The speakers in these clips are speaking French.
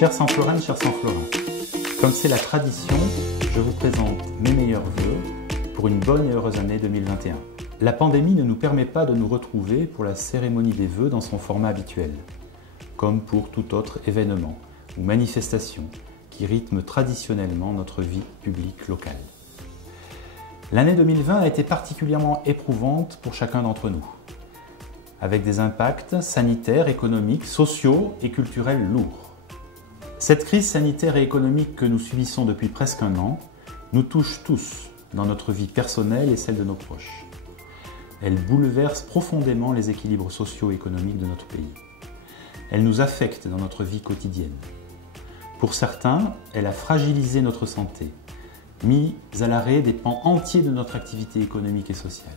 Chers Saint-Floraines, chers Saint-Florins, comme c'est la tradition, je vous présente mes meilleurs vœux pour une bonne et heureuse année 2021. La pandémie ne nous permet pas de nous retrouver pour la cérémonie des vœux dans son format habituel, comme pour tout autre événement ou manifestation qui rythme traditionnellement notre vie publique locale. L'année 2020 a été particulièrement éprouvante pour chacun d'entre nous, avec des impacts sanitaires, économiques, sociaux et culturels lourds. Cette crise sanitaire et économique que nous subissons depuis presque un an nous touche tous dans notre vie personnelle et celle de nos proches. Elle bouleverse profondément les équilibres sociaux et économiques de notre pays. Elle nous affecte dans notre vie quotidienne. Pour certains, elle a fragilisé notre santé, mis à l'arrêt des pans entiers de notre activité économique et sociale.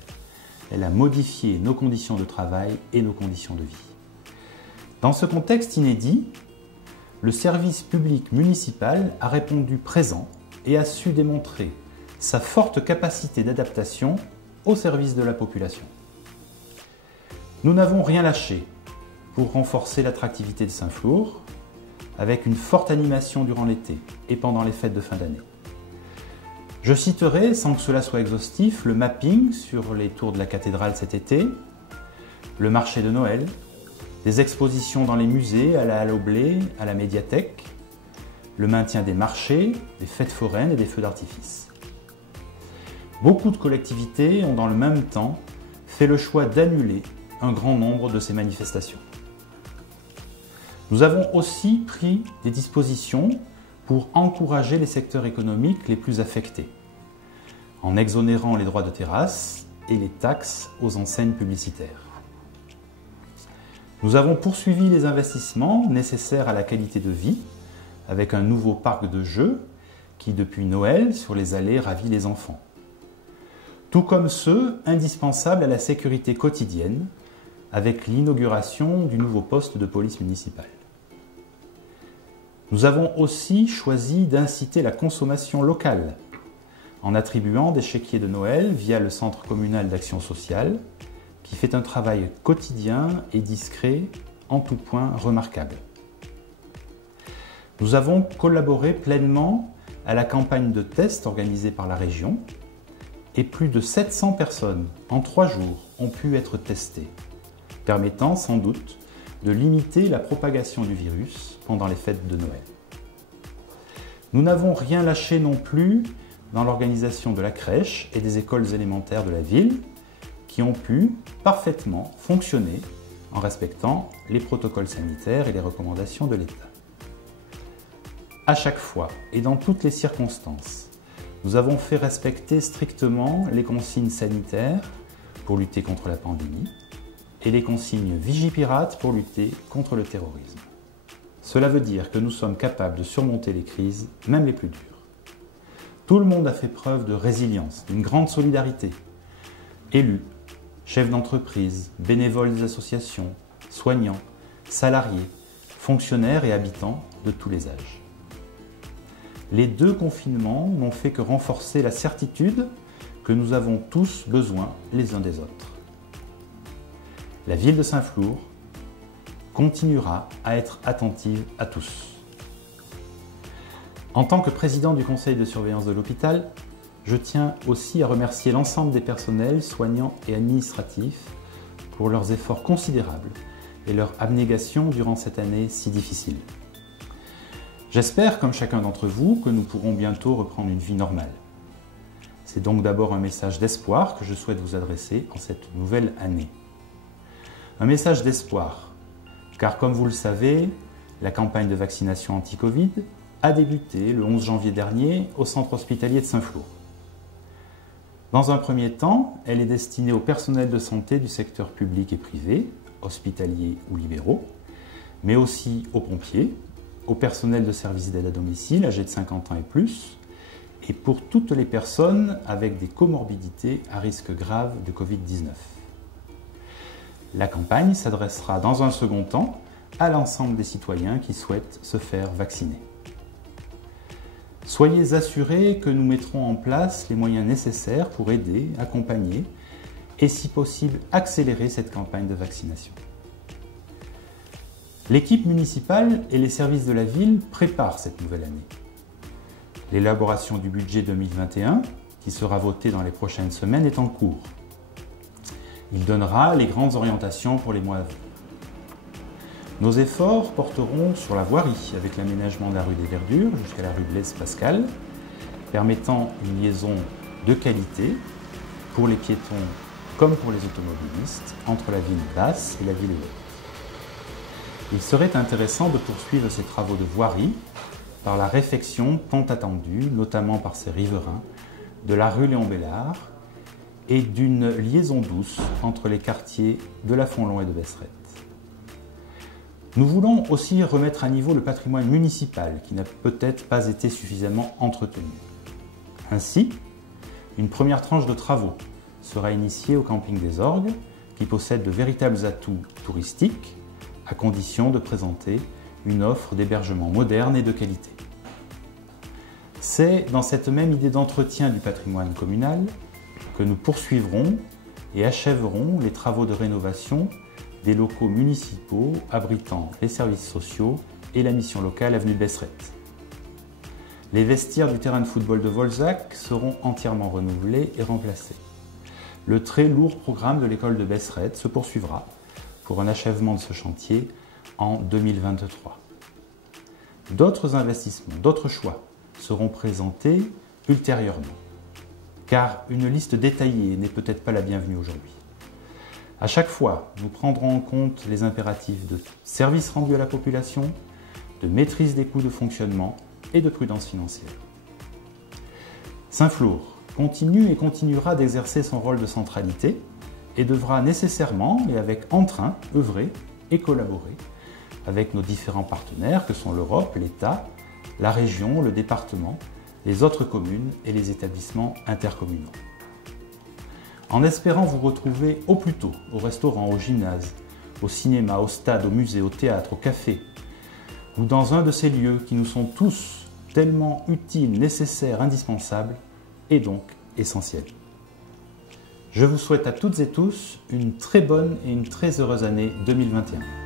Elle a modifié nos conditions de travail et nos conditions de vie. Dans ce contexte inédit, le service public municipal a répondu présent et a su démontrer sa forte capacité d'adaptation au service de la population. Nous n'avons rien lâché pour renforcer l'attractivité de Saint-Flour, avec une forte animation durant l'été et pendant les fêtes de fin d'année. Je citerai, sans que cela soit exhaustif, le mapping sur les tours de la cathédrale cet été, le marché de Noël, des expositions dans les musées, à la Halle au Blé, à la médiathèque, le maintien des marchés, des fêtes foraines et des feux d'artifice. Beaucoup de collectivités ont dans le même temps fait le choix d'annuler un grand nombre de ces manifestations. Nous avons aussi pris des dispositions pour encourager les secteurs économiques les plus affectés, en exonérant les droits de terrasse et les taxes aux enseignes publicitaires. Nous avons poursuivi les investissements nécessaires à la qualité de vie, avec un nouveau parc de jeux qui, depuis Noël, sur les allées, ravit les enfants. Tout comme ceux indispensables à la sécurité quotidienne, avec l'inauguration du nouveau poste de police municipale. Nous avons aussi choisi d'inciter la consommation locale, en attribuant des chéquiers de Noël via le Centre communal d'action sociale, qui fait un travail quotidien et discret, en tout point remarquable. Nous avons collaboré pleinement à la campagne de test organisée par la région, et plus de 700 personnes en 3 jours ont pu être testées, permettant sans doute de limiter la propagation du virus pendant les fêtes de Noël. Nous n'avons rien lâché non plus dans l'organisation de la crèche et des écoles élémentaires de la ville, qui ont pu parfaitement fonctionner en respectant les protocoles sanitaires et les recommandations de l'État. À chaque fois et dans toutes les circonstances, nous avons fait respecter strictement les consignes sanitaires pour lutter contre la pandémie et les consignes Vigipirate pour lutter contre le terrorisme. Cela veut dire que nous sommes capables de surmonter les crises, même les plus dures. Tout le monde a fait preuve de résilience, d'une grande solidarité. Élus, chefs d'entreprise, bénévoles des associations, soignants, salariés, fonctionnaires et habitants de tous les âges. Les 2 confinements n'ont fait que renforcer la certitude que nous avons tous besoin les uns des autres. La ville de Saint-Flour continuera à être attentive à tous. En tant que président du conseil de surveillance de l'hôpital, je tiens aussi à remercier l'ensemble des personnels soignants et administratifs pour leurs efforts considérables et leur abnégation durant cette année si difficile. J'espère, comme chacun d'entre vous, que nous pourrons bientôt reprendre une vie normale. C'est donc d'abord un message d'espoir que je souhaite vous adresser en cette nouvelle année. Un message d'espoir, car comme vous le savez, la campagne de vaccination anti-Covid a débuté le 11 janvier dernier au centre hospitalier de Saint-Flour. Dans un premier temps, elle est destinée au personnel de santé du secteur public et privé, hospitaliers ou libéraux, mais aussi aux pompiers, au personnel de services d'aide à domicile âgés de 50 ans et plus, et pour toutes les personnes avec des comorbidités à risque grave de Covid-19. La campagne s'adressera dans un second temps à l'ensemble des citoyens qui souhaitent se faire vacciner. Soyez assurés que nous mettrons en place les moyens nécessaires pour aider, accompagner et si possible accélérer cette campagne de vaccination. L'équipe municipale et les services de la ville préparent cette nouvelle année. L'élaboration du budget 2021, qui sera voté dans les prochaines semaines, est en cours. Il donnera les grandes orientations pour les mois à venir. Nos efforts porteront sur la voirie, avec l'aménagement de la rue des Verdures jusqu'à la rue Blaise Pascal, permettant une liaison de qualité pour les piétons comme pour les automobilistes entre la ville basse et la ville haute. Il serait intéressant de poursuivre ces travaux de voirie par la réfection tant attendue, notamment par ses riverains, de la rue Léon Bellard et d'une liaison douce entre les quartiers de La Fonlon et de Besserette. Nous voulons aussi remettre à niveau le patrimoine municipal qui n'a peut-être pas été suffisamment entretenu. Ainsi, une première tranche de travaux sera initiée au camping des Orgues qui possède de véritables atouts touristiques à condition de présenter une offre d'hébergement moderne et de qualité. C'est dans cette même idée d'entretien du patrimoine communal que nous poursuivrons et achèverons les travaux de rénovation des locaux municipaux abritant les services sociaux et la mission locale avenue de Besserette. Les vestiaires du terrain de football de Volzac seront entièrement renouvelés et remplacés. Le très lourd programme de l'école de Besserette se poursuivra pour un achèvement de ce chantier en 2023. D'autres investissements, d'autres choix seront présentés ultérieurement, car une liste détaillée n'est peut-être pas la bienvenue aujourd'hui. À chaque fois, nous prendrons en compte les impératifs de service rendu à la population, de maîtrise des coûts de fonctionnement et de prudence financière. Saint-Flour continue et continuera d'exercer son rôle de centralité et devra nécessairement et avec entrain œuvrer et collaborer avec nos différents partenaires que sont l'Europe, l'État, la région, le département, les autres communes et les établissements intercommunaux. En espérant vous retrouver au plus tôt au restaurant, au gymnase, au cinéma, au stade, au musée, au théâtre, au café, ou dans un de ces lieux qui nous sont tous tellement utiles, nécessaires, indispensables, et donc essentiels. Je vous souhaite à toutes et tous une très bonne et une très heureuse année 2021.